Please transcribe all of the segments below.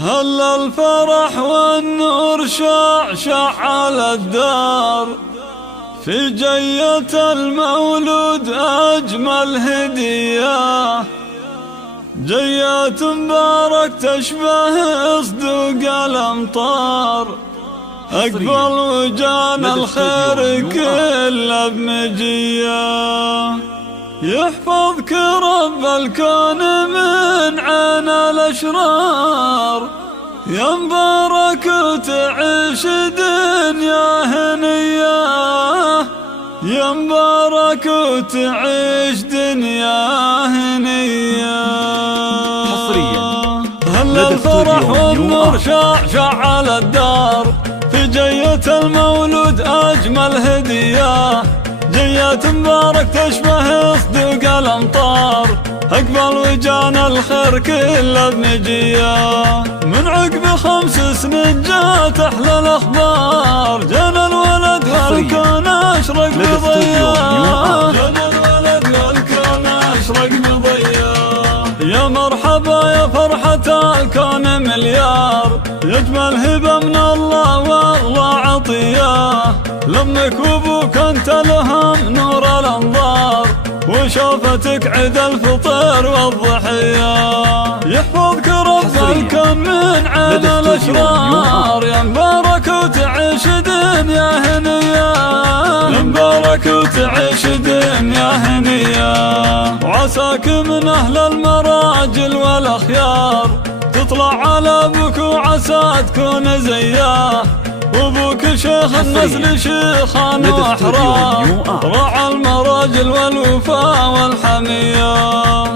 هل الفرح والنور شعشع على الدار، في جية المولود أجمل هدية، جيات مبارك تشبه صدوق الأمطار، أقبل وجان الخير كله بمجية، يحفظك رب الكون من عين الأشرار، يا مبارك وتعيش دنيا هنية، يا مبارك وتعيش دنيا هنية. هل الفرح والنور شعشع على الدار، في جية المولود أجمل هدية، جية مبارك تشبه صدوق الأمطار، أقبل وجان الخير كله بمجية، من عقب 5 سنين جات أحلى الأخبار، جانا الولد والكون أشرق بضياء، جانا الولد والكون أشرق بضياء، يا مرحبا يا فرحة الكون مليار، يجمل هبة من الله والله عطية، لأمك وأبوك أنت لهم نور الأنظار، وشوفتك عيد الفطر والضحية، يحفظك رب الكون من عين الأشرار، يا مبارك وتعيش دنيا هنية، يا مبارك وتعيش دنيا هنية، وعساك من أهل المراجل والأخيار، تطلع على أبوك وعسى تكون زياه، وابوك شيخ النسل شيخان واحرار، راعى المراجل والوفاء والحمية،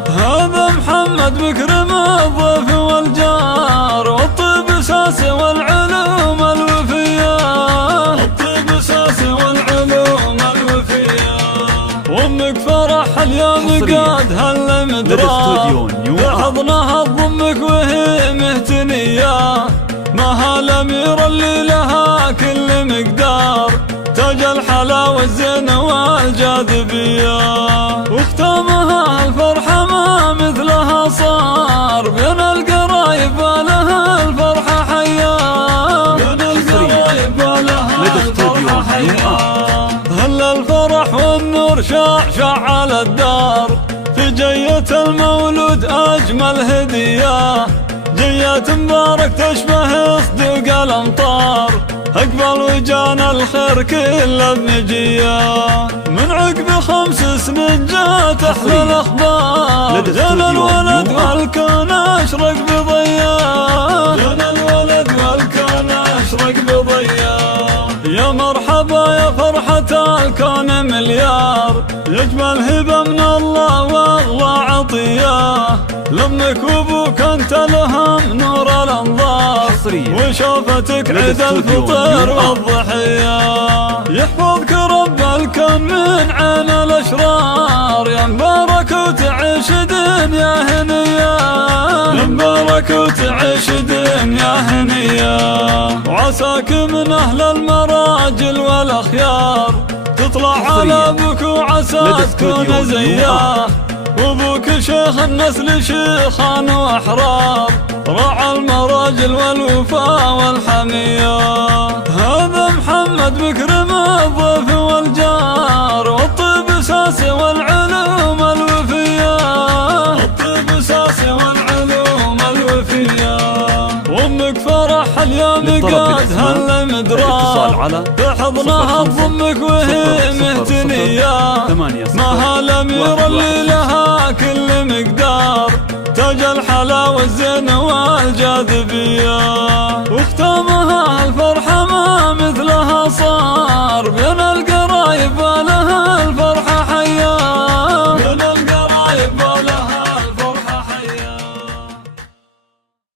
هذا محمد مكرم الضيف والجار، والطيب اساس والعلوم الوفية، الطيب اساس والعلوم الوفية، وامك فرح اليوم قاد هالمدرار، بحضنها تضمك وهي مهتنية، مها الأميرة اللي لها كل مقدار، تاج الحلا والزين والجاذبية، واختامها الفرحة ما مثلها صار، بين القرايب ولها الفرحة حياة، بين القرايب ولها الفرحة حياة. هل الفرح والنور شعشع على الدار، في جية المولود أجمل هدية، جية مبارك تشبه صدوق الأمطار، أقبل وجان الخير كله بمجية، من عقب 5 سنين جات أحلى الأخبار، جانا الولد والكون أشرق بضياء، جانا الولد والكون أشرق بضياء، يا مرحبا يا فرحة الكون مليار، يجمل هبة من الله والله عطية، لأمك وأبوك أنت لهم نور الأنظار، وشوفتك عيد الفطر والضحية، يحفظك رب الكون من عين الأشرار، يا مبارك وتعيش دنيا هنية، يا مبارك وتعيش دنيا هنية، وعساك من أهل المراجل والأخيار، تطلع على أبوك وعسى تكون زياه، وابوك شيخ النسل شيخان واحرار، راعى المراجل والوفاء والحمية، هذا محمد مكرم الضيف والجار، والطيب اساس والعلوم الوفية، الطيب اساس والعلوم الوفية، وامك فرح اليوم قاد هالمدرار، بحضنها تضمك وهي مهتنية، مها الأميرة اللي لها كل مقدار، تاج الحلا والزين والجاذبية، واختامها الفرحة ما مثلها صار، بين القرايب